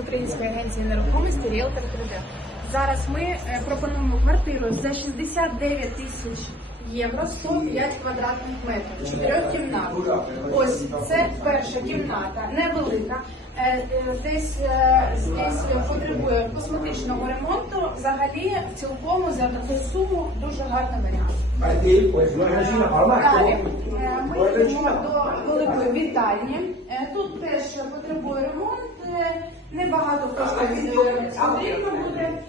Української агенції нерухомості Ріелтор 3D. Зараз ми е, пропонуємо квартиру за 69 тисяч євро 105 квадратних метрів, чотирьох кімнат. Ось це перша кімната, невелика. Е, е, десь десь потребує косметичного ремонту. Взагалі в цілкому за таку суму дуже гарний варіант. Далі ми йдемо до великої вітальні. Тут теж Небагато коштів е, потрібно буде.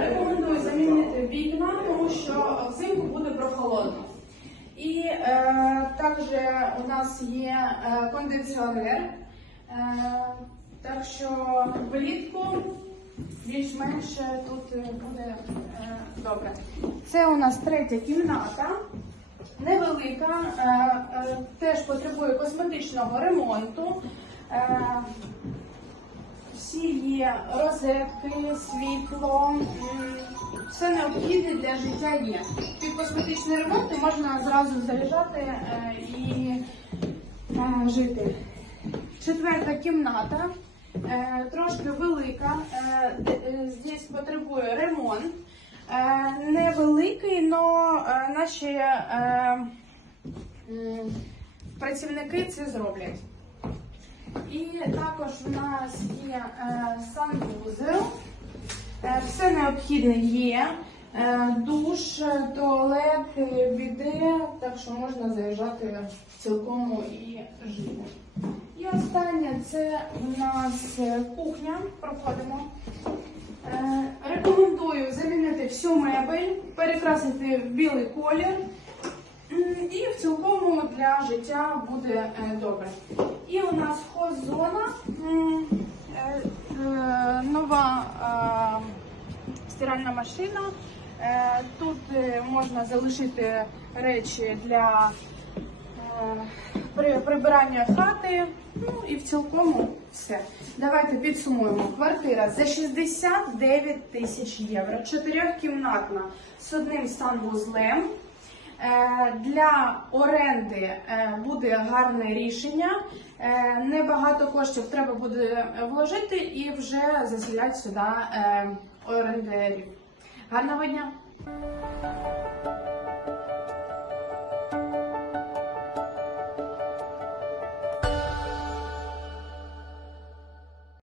Рекомендую замінити вікна, тому що взимку буде прохолодно. І е, також у нас є е, кондиціонер. Е, так що влітку більш-менш тут буде е, добре. Це у нас третя кімната. Невелика, е, е, теж потребує косметичного ремонту. Е, всі є розетки, світло, все необхідне для життя є. Під косметичний ремонт можна зразу заряджати е, і е, жити. Четверта кімната, е, трошки велика, здесь потребує ремонт. Невеликий, але наші працівники це зроблять. І також в нас є е, санвузел. Е, Все необхідне є. Е, Душ, туалет, біде, так що можна заїжджати в цілкому і жити. І останнє це у нас кухня. Проходимо. Рекомендую замінити всю мебель, перекрасити в білий колір. І в цілому для життя буде е, добре. І у нас хоззона, м, е, е, нова стиральна машина. Тут можна залишити речі для прибирання хати. Ну і в цілому все. Давайте підсумуємо. Квартира за 69 тисяч євро, чотирьохкімнатна з одним санвузлем. Е, Для оренди е, буде гарне рішення. Е, Небагато коштів треба буде вложити і вже заселяти сюди орендерів. Гарного дня!